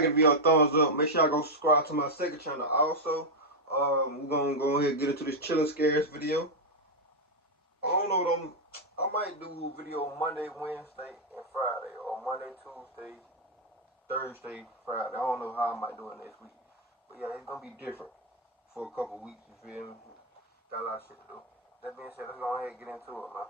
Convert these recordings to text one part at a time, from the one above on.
like it, video a thumbs up. Make sure y'all go subscribe to my second channel also. We're gonna go ahead and get into this chilling scares video. I don't know what I might do a video Monday, Wednesday, and Friday, or Monday, Tuesday, Thursday, Friday. I don't know how I might do it next week. But yeah, it's gonna be different for a couple weeks, you feel me? Got a lot of shit to do. That being said, let's go ahead and get into it, man.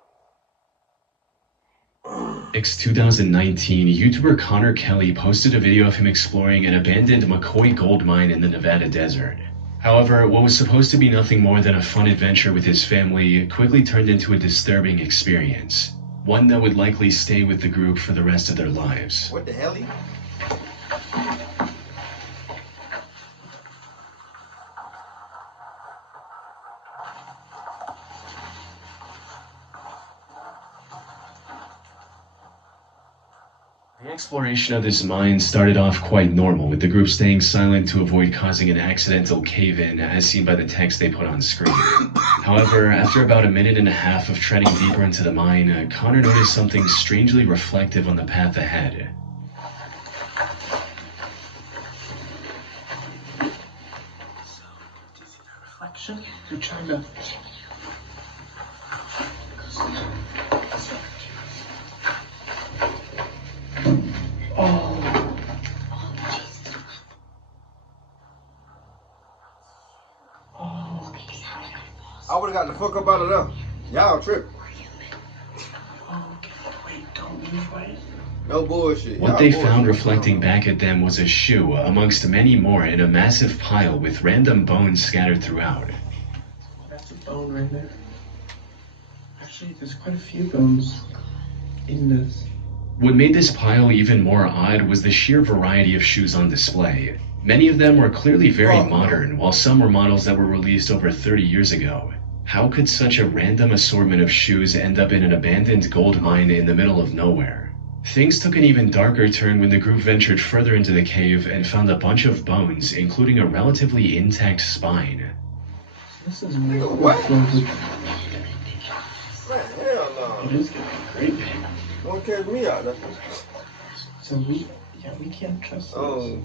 2019, YouTuber Connor Kelly posted a video of him exploring an abandoned McCoy gold mine in the Nevada desert. However, what was supposed to be nothing more than a fun adventure with his family quickly turned into a disturbing experience. One that would likely stay with the group for the rest of their lives. What the hell? The exploration of this mine started off quite normal, with the group staying silent to avoid causing an accidental cave-in, as seen by the text they put on screen. However, after about a minute and a half of treading deeper into the mine, Connor noticed something strangely reflective on the path ahead. So, do you see that reflection? They're trying to... I would've got the fuck up out of there. Y'all tripping. Okay, wait, don't move, wait. No bullshit. What they found reflecting back at them was a shoe, amongst many more, in a massive pile with random bones scattered throughout. That's a bone right there. Actually, there's quite a few bones in this. What made this pile even more odd was the sheer variety of shoes on display. Many of them were clearly very modern, while some were models that were released over 30 years ago. How could such a random assortment of shoes end up in an abandoned gold mine in the middle of nowhere? Things took an even darker turn when the group ventured further into the cave and found a bunch of bones, including a relatively intact spine. This is more what? Man, hell no. It is getting creepy. Don't catch me out there. So we can't trust this.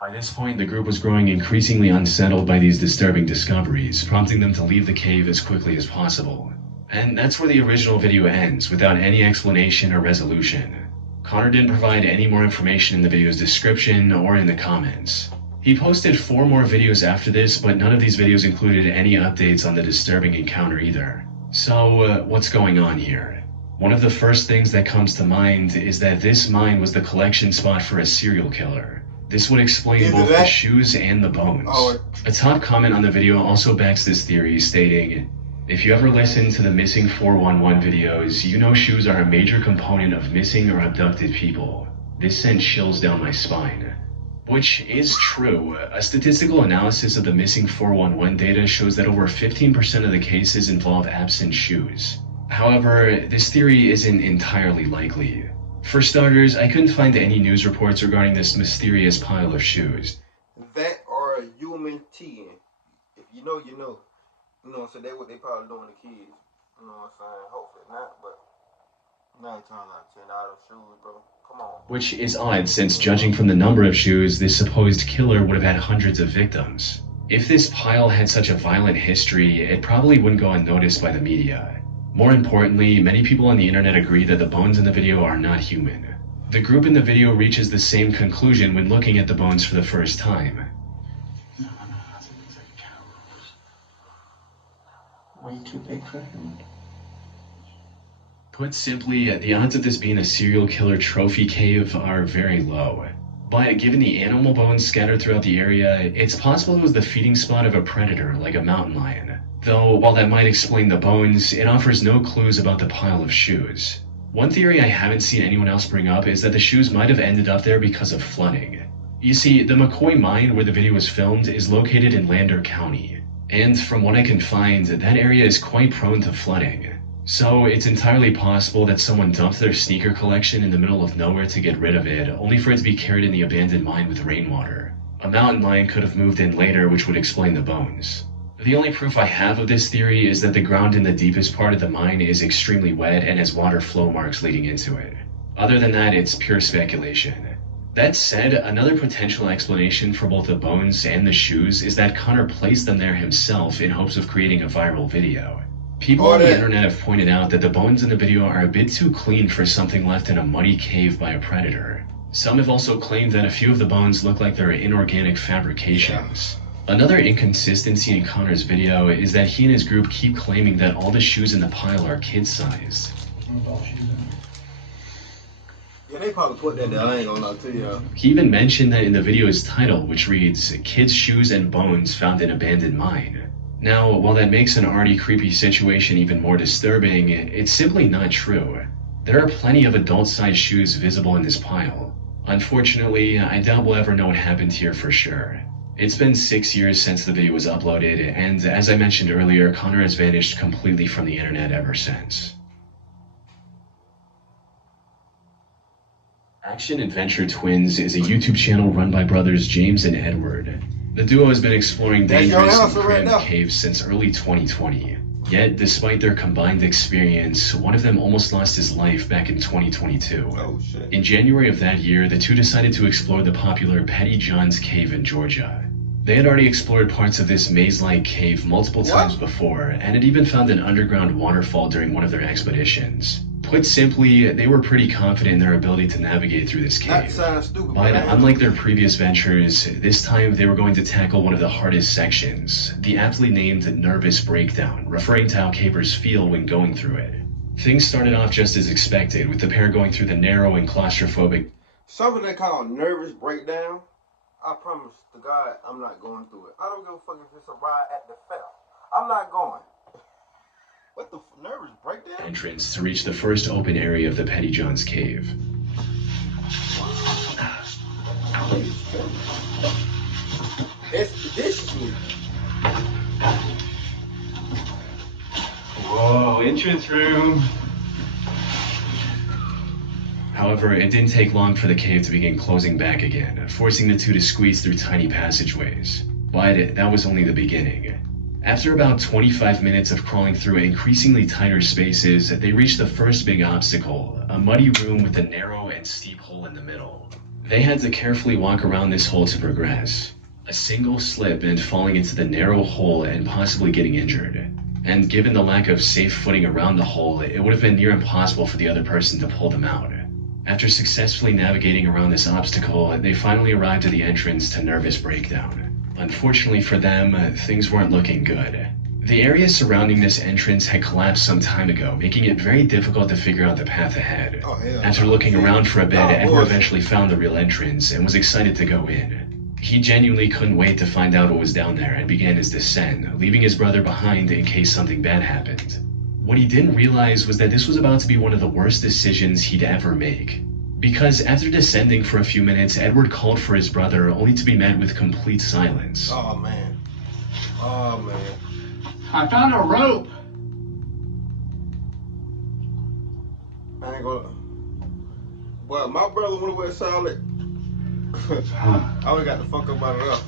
By this point, the group was growing increasingly unsettled by these disturbing discoveries, prompting them to leave the cave as quickly as possible. And that's where the original video ends, without any explanation or resolution. Connor didn't provide any more information in the video's description or in the comments. He posted 4 more videos after this, but none of these videos included any updates on the disturbing encounter either. So, what's going on here? One of the first things that comes to mind is that this mine was the collection spot for a serial killer. This would explain both the shoes and the bones. A top comment on the video also backs this theory, stating, "If you ever listen to the Missing 411 videos, you know shoes are a major component of missing or abducted people. This sent chills down my spine." Which is true. A statistical analysis of the Missing 411 data shows that over 15% of the cases involve absent shoes. However, this theory isn't entirely likely. For starters, I couldn't find any news reports regarding this mysterious pile of shoes. That or a human teeing. If you know, you know. You know, so that's what they probably doing to kids. You know what I'm saying? Hopefully not, but 9 times out of 10 out of shoes, bro. Come on. Which is odd, since judging from the number of shoes, this supposed killer would have had hundreds of victims. If this pile had such a violent history, it probably wouldn't go unnoticed by the media. More importantly, many people on the internet agree that the bones in the video are not human. The group in the video reaches the same conclusion when looking at the bones for the first time. No, it looks like cows. Way too big for him. Put simply, the odds of this being a serial killer trophy cave are very low. But given the animal bones scattered throughout the area, it's possible it was the feeding spot of a predator like a mountain lion. Though, while that might explain the bones, it offers no clues about the pile of shoes. One theory I haven't seen anyone else bring up is that the shoes might have ended up there because of flooding. You see, the McCoy mine where the video was filmed is located in Lander County. And from what I can find, that area is quite prone to flooding. So it's entirely possible that someone dumped their sneaker collection in the middle of nowhere to get rid of it, only for it to be carried in the abandoned mine with rainwater. A mountain lion could have moved in later, which would explain the bones. The only proof I have of this theory is that the ground in the deepest part of the mine is extremely wet and has water flow marks leading into it. Other than that, it's pure speculation. That said, another potential explanation for both the bones and the shoes is that Connor placed them there himself in hopes of creating a viral video. People on the internet have pointed out that the bones in the video are a bit too clean for something left in a muddy cave by a predator. Some have also claimed that a few of the bones look like they're inorganic fabrications. Another inconsistency in Connor's video is that he and his group keep claiming that all the shoes in the pile are kid-sized. Yeah, they probably put that there, I ain't gonna lie to you. He even mentioned that in the video's title, which reads, "Kids' Shoes and Bones Found in Abandoned Mine." Now, while that makes an already creepy situation even more disturbing, it's simply not true. There are plenty of adult-sized shoes visible in this pile. Unfortunately, I doubt we'll ever know what happened here for sure. It's been 6 years since the video was uploaded, and as I mentioned earlier, Connor has vanished completely from the internet ever since. Action Adventure Twins is a YouTube channel run by brothers James and Edward. The duo has been exploring dangerous and cramped caves since early 2020. Yet, despite their combined experience, one of them almost lost his life back in 2022. Oh, shit. In January of that year, the two decided to explore the popular Petty John's Cave in Georgia. They had already explored parts of this maze-like cave multiple times before, and had even found an underground waterfall during one of their expeditions. Put simply, they were pretty confident in their ability to navigate through this cave. But unlike their previous ventures, this time they were going to tackle one of the hardest sections, the aptly named Nervous Breakdown, referring to how cavers feel when going through it. Things started off just as expected, with the pair going through the narrow and claustrophobic... Something they call nervous breakdown. I promise to God, I'm not going through it. I don't give a fuck if it's a ride at the fair. I'm not going. What the nervous breakdown? Entrance to reach the first open area of the Petty John's Cave. Expeditiously. Whoa, entrance room. However, it didn't take long for the cave to begin closing back again, forcing the two to squeeze through tiny passageways. But that was only the beginning. After about 25 minutes of crawling through increasingly tighter spaces, they reached the first big obstacle, a muddy room with a narrow and steep hole in the middle. They had to carefully walk around this hole to progress. A single slip and falling into the narrow hole and possibly getting injured. And given the lack of safe footing around the hole, it would have been near impossible for the other person to pull them out. After successfully navigating around this obstacle, they finally arrived at the entrance to Nervous Breakdown. Unfortunately for them, things weren't looking good. The area surrounding this entrance had collapsed some time ago, making it very difficult to figure out the path ahead. After looking around for a bit, Edward eventually found the real entrance and was excited to go in. He genuinely couldn't wait to find out what was down there and began his descent, leaving his brother behind in case something bad happened. What he didn't realize was that this was about to be one of the worst decisions he'd ever make. Because after descending for a few minutes, Edward called for his brother, only to be met with complete silence. Oh, man. Oh, man. I found a rope. I ain't gonna... Well, my brother would have went solid. I would've got the fuck up out of there.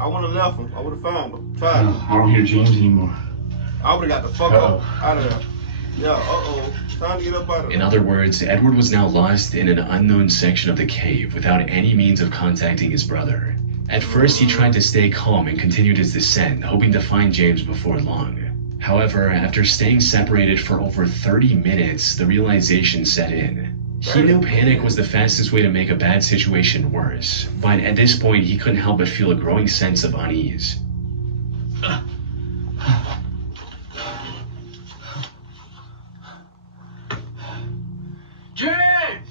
I would've left him. I would've found him. Tried him. I don't hear James anymore. I would've got the fuck up out of there. Yeah, time to get up out of there. In other words, Edward was now lost in an unknown section of the cave without any means of contacting his brother. At first, he tried to stay calm and continued his descent, hoping to find James before long. However, after staying separated for over 30 minutes, the realization set in. He knew panic was the fastest way to make a bad situation worse, but at this point, he couldn't help but feel a growing sense of unease. James!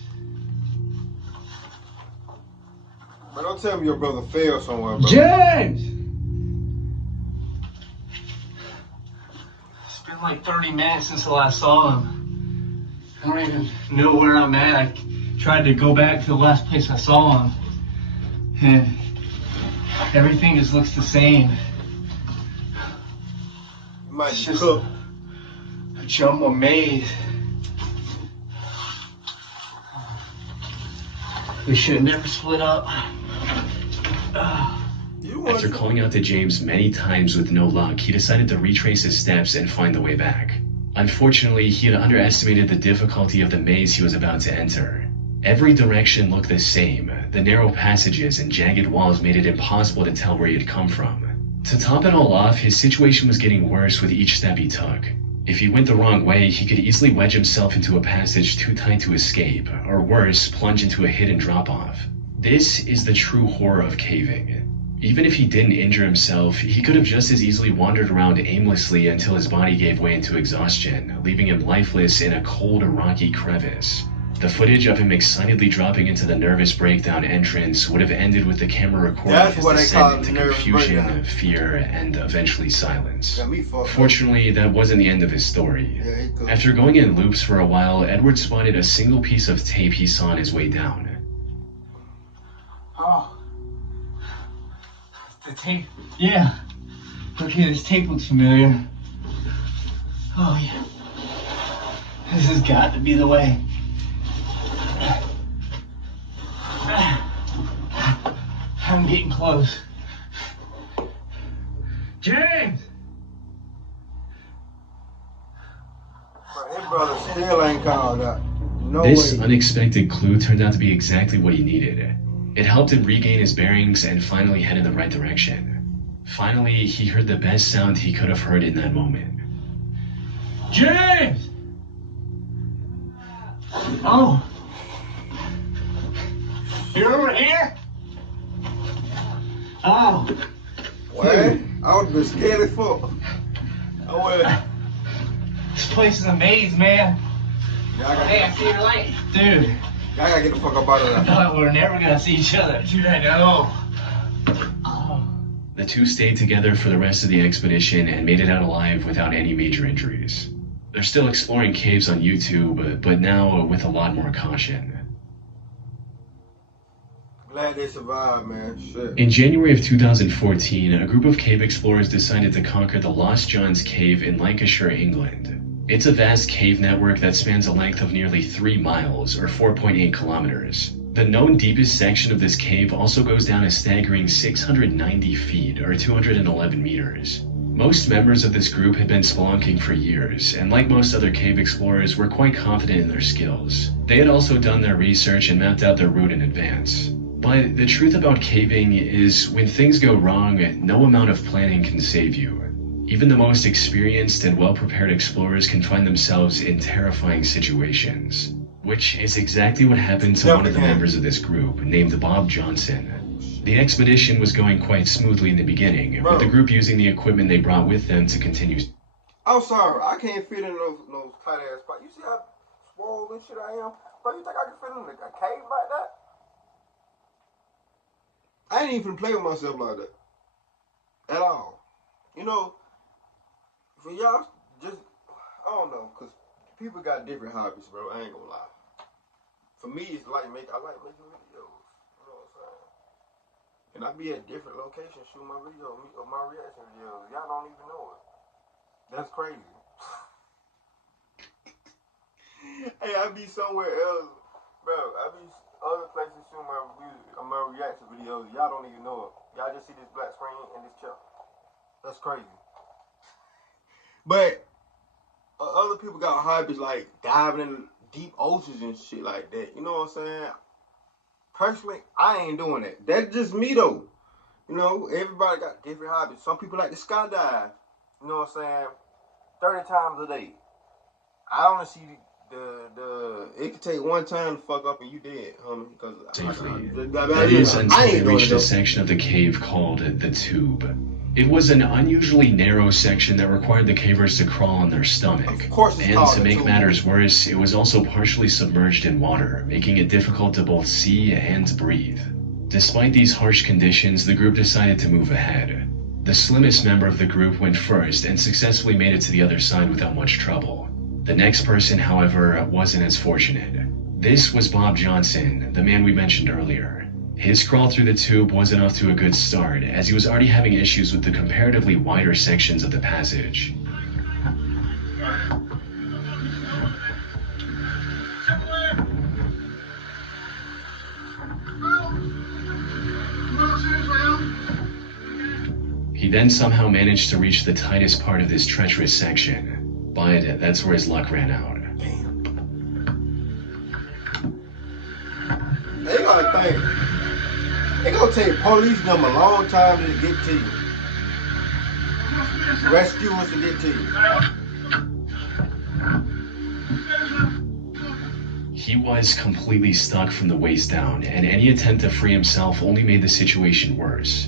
But don't tell me your brother fell somewhere, bro. James! It's been like 30 minutes since I last saw him. I don't even know where I'm at. I tried to go back to the last place I saw him. And everything just looks the same. You might It's just just cook. a jumbo maze. We should have never split up. You After calling out to James many times with no luck, he decided to retrace his steps and find the way back. Unfortunately, he had underestimated the difficulty of the maze he was about to enter. Every direction looked the same. The narrow passages and jagged walls made it impossible to tell where he had come from. To top it all off, his situation was getting worse with each step he took. If he went the wrong way, he could easily wedge himself into a passage too tight to escape, or worse, plunge into a hidden drop-off. This is the true horror of caving. Even if he didn't injure himself, he could have just as easily wandered around aimlessly until his body gave way into exhaustion, leaving him lifeless in a cold, rocky crevice. The footage of him excitedly dropping into the nervous breakdown entrance would have ended with the camera recording his descent into confusion, fear, and eventually silence. Fortunately, that wasn't the end of his story. After going in loops for a while, Edward spotted a single piece of tape he saw on his way down. Oh. The tape? Yeah. Okay, this tape looks familiar. Oh, yeah. This has got to be the way. I'm getting close. James! His brother still ain't called up. This unexpected clue turned out to be exactly what he needed. It helped him regain his bearings and finally head in the right direction. Finally, he heard the best sound he could have heard in that moment. James! Oh! You're over here? Oh. What? I would be scared as fuck. I would. This place is a maze, man. Hey, I see your light. Dude. Y'all gotta get the fuck up out of there. I thought we were never gonna see each other. Dude, I know. Oh. The two stayed together for the rest of the expedition and made it out alive without any major injuries. They're still exploring caves on YouTube, but now with a lot more caution. Glad they survived, man. Shit. In January of 2014, a group of cave explorers decided to conquer the Lost Johns Cave in Lancashire, England. It's a vast cave network that spans a length of nearly 3 miles, or 4.8 kilometers. The known deepest section of this cave also goes down a staggering 690 feet, or 211 meters. Most members of this group had been spelunking for years, and like most other cave explorers, were quite confident in their skills. They had also done their research and mapped out their route in advance. But the truth about caving is, when things go wrong, no amount of planning can save you. Even the most experienced and well-prepared explorers can find themselves in terrifying situations. Which is exactly what happened to one of the members of this group, named Bob Johnson. The expedition was going quite smoothly in the beginning, with the group using the equipment they brought with them to continue. I'm sorry, I can't fit in those tight ass spots. You see how swollen shit I am? Bro, you think I can fit in a cave like that? I ain't even play with myself like that. At all. You know, for y'all, just, I don't know, because people got different hobbies, bro. I ain't gonna lie. For me, it's like, I like making videos. You know what I'm saying? And I be at different locations shooting my video, my reaction videos. Y'all don't even know it. That's crazy. Hey, I be somewhere else, bro. I be other places shooting my reaction videos. Y'all don't even know it. Y'all just see this black screen and this chair. That's crazy. But other people got hobbies like diving in deep oceans and shit like that. You know what I'm saying? Personally, I ain't doing that. That's just me though. You know, everybody got different hobbies. Some people like to skydive. You know what I'm saying? 30 times a day. I only see it could take one time to fuck up and you dead, homie. Safely. That is until they reached a section of the cave called the Tube. It was an unusually narrow section that required the cavers to crawl on their stomach. And to make matters worse, it was also partially submerged in water, making it difficult to both see and breathe. Despite these harsh conditions, the group decided to move ahead. The slimmest member of the group went first and successfully made it to the other side without much trouble. The next person, however, wasn't as fortunate. This was Bob Johnson, the man we mentioned earlier. His crawl through the tube wasn't off to a good start, as he was already having issues with the comparatively wider sections of the passage. He then somehow managed to reach the tightest part of this treacherous section, but that's where his luck ran out. They gotta think. It gonna take police them a long time to get to you. Rescuers to get to you. He was completely stuck from the waist down, and any attempt to free himself only made the situation worse.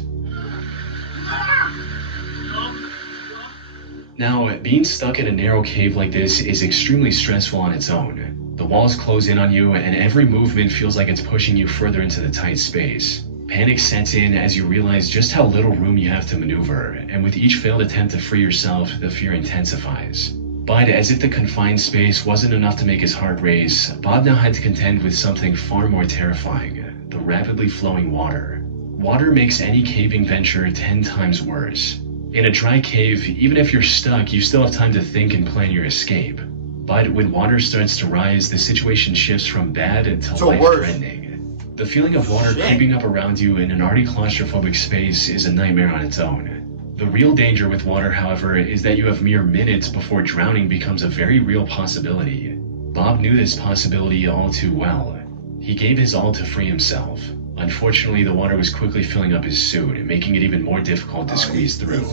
Now, being stuck in a narrow cave like this is extremely stressful on its own. The walls close in on you, and every movement feels like it's pushing you further into the tight space. Panic sets in as you realize just how little room you have to maneuver, and with each failed attempt to free yourself, the fear intensifies. But as if the confined space wasn't enough to make his heart race, Bob now had to contend with something far more terrifying: the rapidly flowing water. Water makes any caving venture 10 times worse. In a dry cave, even if you're stuck, you still have time to think and plan your escape. But when water starts to rise, the situation shifts from bad to life-threatening. The feeling of water creeping up around you in an already claustrophobic space is a nightmare on its own. The real danger with water, however, is that you have mere minutes before drowning becomes a very real possibility. Bob knew this possibility all too well. He gave his all to free himself. Unfortunately, the water was quickly filling up his suit, making it even more difficult to squeeze through.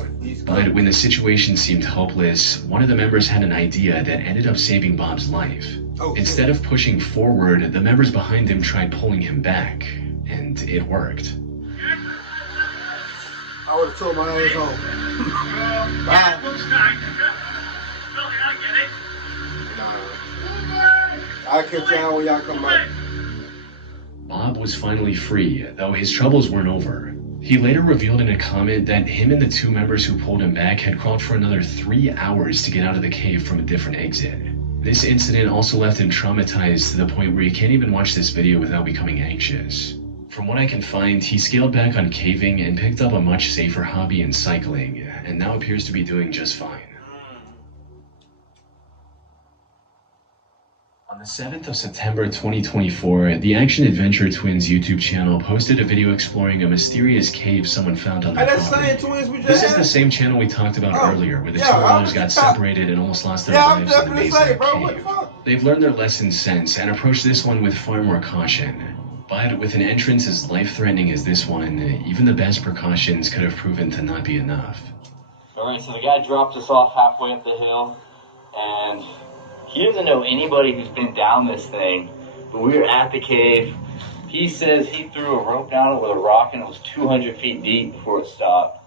But when the situation seemed hopeless, one of the members had an idea that ended up saving Bob's life. Instead of pushing forward, the members behind him tried pulling him back, and it worked. I would have told my ass home. Bye. Nah. I'll catch y'all when y'all come back. Bob was finally free, though his troubles weren't over. He later revealed in a comment that him and the 2 members who pulled him back had crawled for another 3 hours to get out of the cave from a different exit. This incident also left him traumatized to the point where he can't even watch this video without becoming anxious. From what I can find, he scaled back on caving and picked up a much safer hobby in cycling, and now appears to be doing just fine. On the 7th of September 2024, the Action Adventure Twins YouTube channel posted a video exploring a mysterious cave someone found on their property. This is the same channel we talked about earlier, where the 2 brothers got separated and almost lost their lives in the maze of the cave. They've learned their lessons since and approached this one with far more caution. But with an entrance as life-threatening as this one, even the best precautions could have proven to not be enough. Alright, so the guy dropped us off halfway up the hill, and he doesn't know anybody who's been down this thing, but we were at the cave. He says he threw a rope down it with a rock and it was 200 feet deep before it stopped.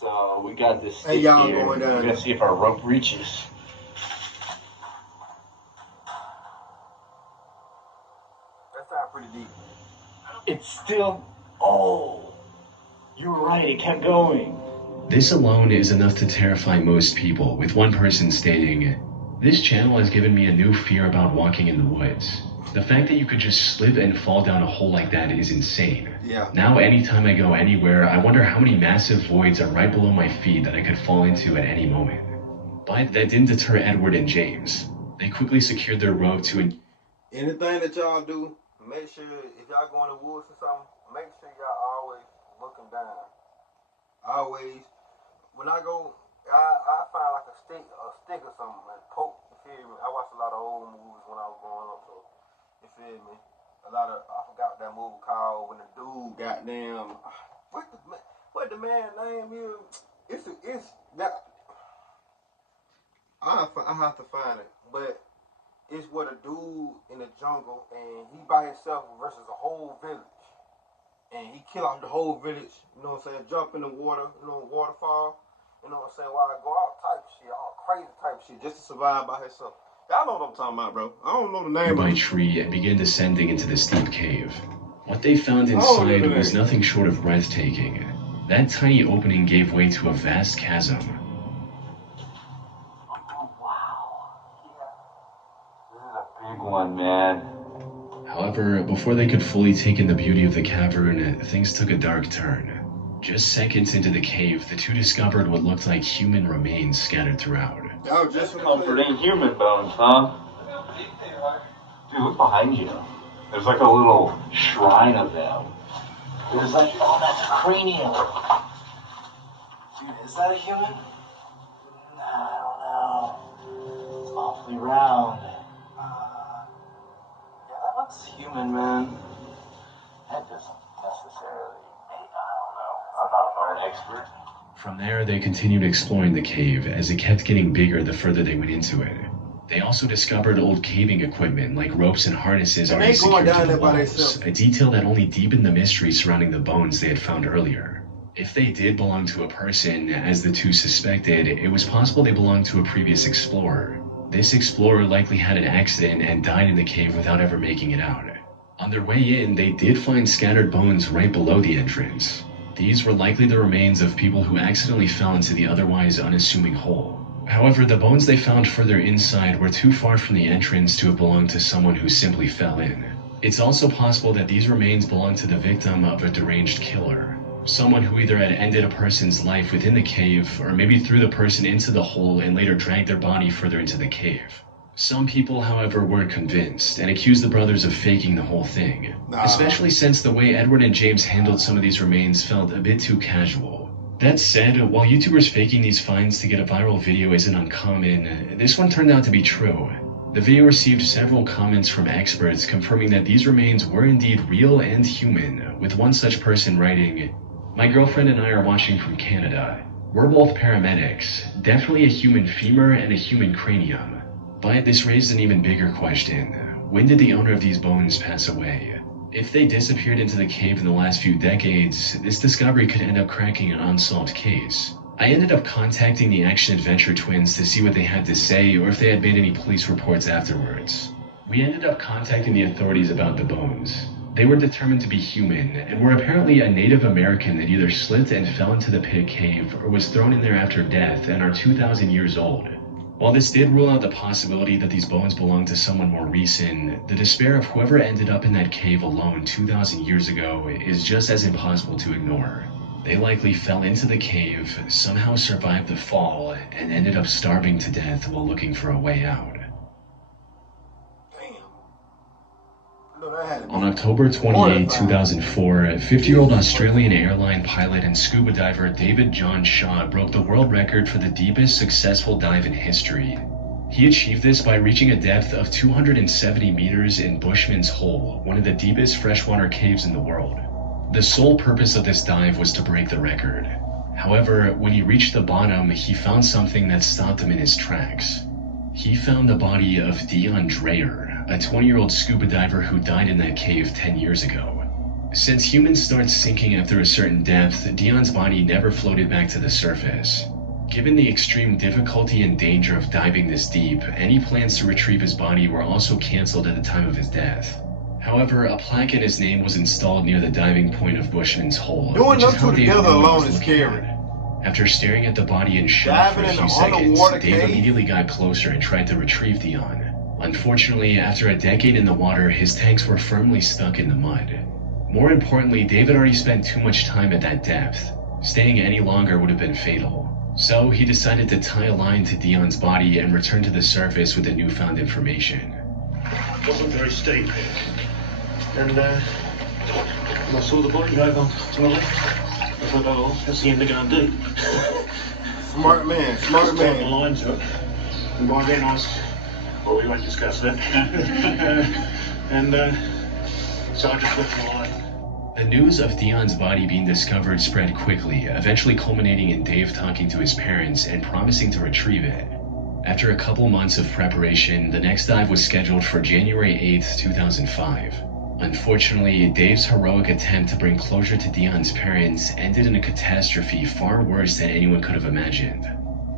So we got this stick here. We're going to see if our rope reaches. That's not pretty deep. It's still... Oh, you were right, it kept going. This alone is enough to terrify most people, with one person stating, "This channel has given me a new fear about walking in the woods. The fact that you could just slip and fall down a hole like that is insane. Yeah. Now anytime I go anywhere, I wonder how many massive voids are right below my feet that I could fall into at any moment." But that didn't deter Edward and James. They quickly secured their rope to Anything that y'all do, make sure if y'all go in the woods or something, make sure y'all always looking down. Always. When I go, I find like a stick or something and poke. You feel me? I watched a lot of old movies when I was growing up, so you feel me? I forgot that movie called when the dude goddamn what the man name is? It's that I have to find it, but it's what a dude in the jungle and he by himself versus a whole village. And he kill off the whole village, you know what I'm saying? Jump in the water, you know, waterfall, you know what I'm saying? While I go out type shit, all crazy type shit, just to survive by himself. Y'all know what I'm talking about, bro. I don't know the name of a it. tree and began descending into the steep cave. What they found inside was nothing short of breathtaking. That tiny opening gave way to a vast chasm. Oh, wow. Yeah. This is a big one, man. However, before they could fully take in the beauty of the cavern, things took a dark turn. Just seconds into the cave, the 2 discovered what looked like human remains scattered throughout. Oh, just comforting human bones, huh? Dude, look behind you. There's like a little shrine of them. There's like, oh, that's a cranium. Dude, is that a human? I don't know. It's awfully round. Yeah, that looks human, man. That doesn't necessarily make, I don't know. I'm not a bone expert. From there, they continued exploring the cave as it kept getting bigger the further they went into it. They also discovered old caving equipment like ropes and harnesses already secured to the walls, a detail that only deepened the mystery surrounding the bones they had found earlier. If they did belong to a person, as the two suspected, it was possible they belonged to a previous explorer. This explorer likely had an accident and died in the cave without ever making it out. On their way in, they did find scattered bones right below the entrance. These were likely the remains of people who accidentally fell into the otherwise unassuming hole. However, the bones they found further inside were too far from the entrance to have belonged to someone who simply fell in. It's also possible that these remains belonged to the victim of a deranged killer. Someone who either had ended a person's life within the cave, or maybe threw the person into the hole and later dragged their body further into the cave. Some people, however, weren't convinced and accused the brothers of faking the whole thing, especially since the way Edward and James handled some of these remains felt a bit too casual. That said, while YouTubers faking these finds to get a viral video isn't uncommon, this one turned out to be true. The video received several comments from experts confirming that these remains were indeed real and human, with one such person writing, "My girlfriend and I are watching from Canada. We're both paramedics, definitely a human femur and a human cranium. But this raised an even bigger question. When did the owner of these bones pass away? If they disappeared into the cave in the last few decades, this discovery could end up cracking an unsolved case." I ended up contacting the action-adventure twins to see what they had to say or if they had made any police reports afterwards. We ended up contacting the authorities about the bones. They were determined to be human and were apparently a Native American that either slipped and fell into the pit cave or was thrown in there after death and are 2,000 years old. While this did rule out the possibility that these bones belonged to someone more recent, the despair of whoever ended up in that cave alone 2,000 years ago is just as impossible to ignore. They likely fell into the cave, somehow survived the fall, and ended up starving to death while looking for a way out. On October 28, 2004, 50-year-old Australian airline pilot and scuba diver David John Shaw broke the world record for the deepest successful dive in history. He achieved this by reaching a depth of 270 meters in Bushman's Hole, one of the deepest freshwater caves in the world. The sole purpose of this dive was to break the record. However, when he reached the bottom, he found something that stopped him in his tracks. He found the body of Dion Dreyer, a 20-year-old scuba diver who died in that cave 10 years ago. Since humans start sinking after a certain depth, Dion's body never floated back to the surface. Given the extreme difficulty and danger of diving this deep, any plans to retrieve his body were also cancelled at the time of his death. However, a plaque in his name was installed near the diving point of Bushman's Hole, which is how David alone was is scary. After staring at the body in shock for a few seconds, Dave immediately got closer and tried to retrieve Dion. Unfortunately, after a decade in the water, his tanks were firmly stuck in the mud. More importantly, David already spent too much time at that depth. Staying any longer would have been fatal. So he decided to tie a line to Dion's body and return to the surface with the newfound information. It wasn't very steep. And when I saw the body go over to the left, I thought, oh, that's the end they're going to do. Smart man, smart Just tied the man. line to it. And by then I was, well, we won't discuss that. and so I just left the line. The news of Dion's body being discovered spread quickly, eventually culminating in Dave talking to his parents and promising to retrieve it. After a couple months of preparation, the next dive was scheduled for January 8, 2005. Unfortunately, Dave's heroic attempt to bring closure to Dion's parents ended in a catastrophe far worse than anyone could have imagined.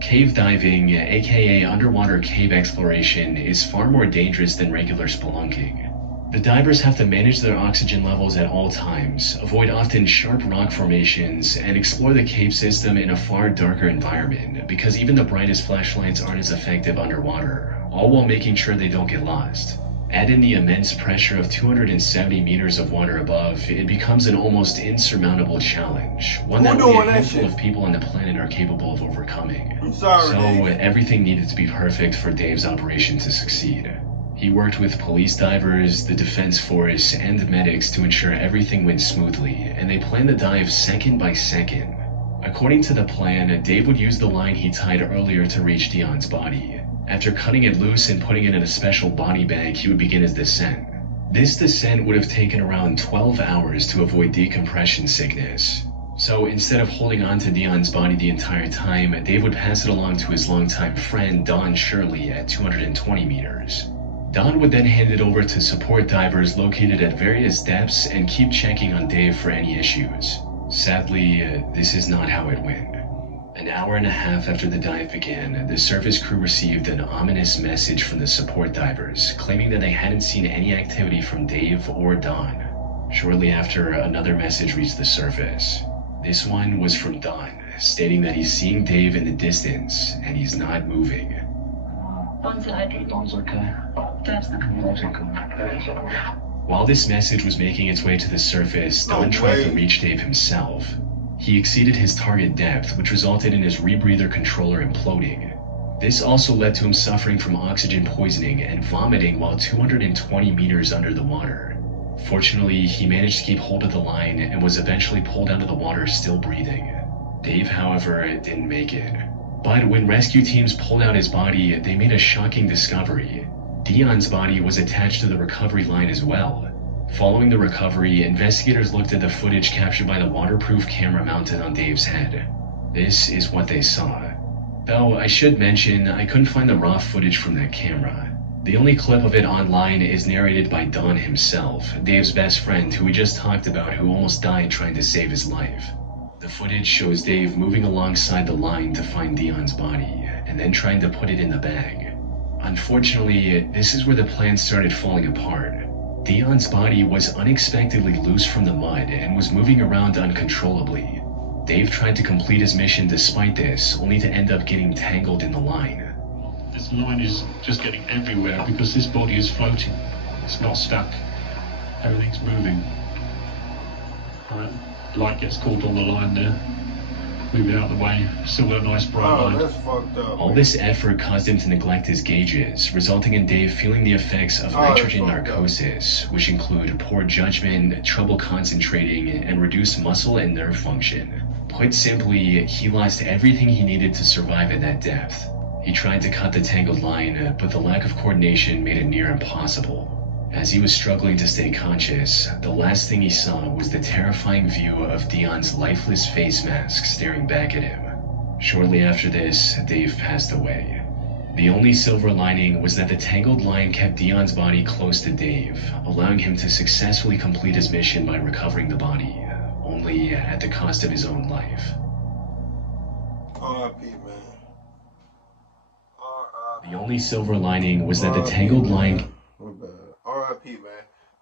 Cave diving, aka underwater cave exploration, is far more dangerous than regular spelunking. The divers have to manage their oxygen levels at all times, avoid often sharp rock formations, and explore the cave system in a far darker environment, because even the brightest flashlights aren't as effective underwater, all while making sure they don't get lost. Add in the immense pressure of 270 meters of water above, it becomes an almost insurmountable challenge, one that only a handful of people on the planet are capable of overcoming. So everything needed to be perfect for Dave's operation to succeed. He worked with police divers, the Defense Force, and medics to ensure everything went smoothly, and they planned the dive second by second. According to the plan, Dave would use the line he tied earlier to reach Dion's body. After cutting it loose and putting it in a special body bag, he would begin his descent. This descent would have taken around 12 hours to avoid decompression sickness. So instead of holding on to Dion's body the entire time, Dave would pass it along to his longtime friend Don Shirley at 220 meters. Don would then hand it over to support divers located at various depths and keep checking on Dave for any issues. Sadly, this is not how it went. An hour and a half after the dive began, the surface crew received an ominous message from the support divers, claiming that they hadn't seen any activity from Dave or Don. Shortly after, another message reached the surface. This one was from Don, stating that he's seeing Dave in the distance, and he's not moving. Don's okay. Don's okay. Dave's not coming. While this message was making its way to the surface, Don tried to reach Dave himself. He exceeded his target depth, which resulted in his rebreather controller imploding. This also led to him suffering from oxygen poisoning and vomiting while 220 meters under the water. Fortunately, he managed to keep hold of the line and was eventually pulled out of the water still breathing. Dave, however, didn't make it. But when rescue teams pulled out his body, they made a shocking discovery. Dion's body was attached to the recovery line as well. Following the recovery, investigators looked at the footage captured by the waterproof camera mounted on Dave's head. This is what they saw. Though I should mention, I couldn't find the raw footage from that camera. The only clip of it online is narrated by Don himself, Dave's best friend who we just talked about, who almost died trying to save his life. The footage shows Dave moving alongside the line to find Dion's body, and then trying to put it in the bag. Unfortunately, this is where the plan started falling apart. Dion's body was unexpectedly loose from the mud and was moving around uncontrollably. Dave tried to complete his mission despite this, only to end up getting tangled in the line. This line is just getting everywhere because this body is floating. It's not stuck. Everything's moving. Right. Light gets caught on the line there. Move it out of the way. Still got a nice bright line. That's fucked up. All this effort caused him to neglect his gauges, resulting in Dave feeling the effects of nitrogen narcosis, which include poor judgment, trouble concentrating, and reduced muscle and nerve function. Put simply, he lost everything he needed to survive at that depth. He tried to cut the tangled line, but the lack of coordination made it near impossible. As he was struggling to stay conscious, the last thing he saw was the terrifying view of Dion's lifeless face mask staring back at him. Shortly after this, Dave passed away. The only silver lining was that the tangled line kept Dion's body close to Dave, allowing him to successfully complete his mission by recovering the body, only at the cost of his own life. R.I.P. man. R.I.P. The only silver lining was that the tangled line... R.I.P. man.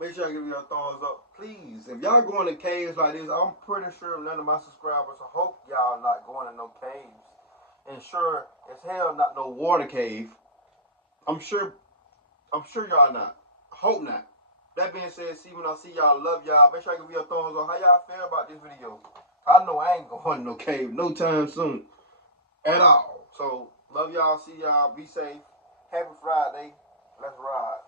Make sure y'all give me your thumbs up, please. If y'all going to caves like this, I'm pretty sure none of my subscribers. I hope y'all not going to no caves. And sure as hell not no water cave. I'm sure y'all not. Hope not. That being said, see, when I see y'all, love y'all. Make sure y'all give me your thumbs up. How y'all feel about this video? I know I ain't going to no cave no time soon at all. So love y'all. See y'all. Be safe. Happy Friday. Let's ride.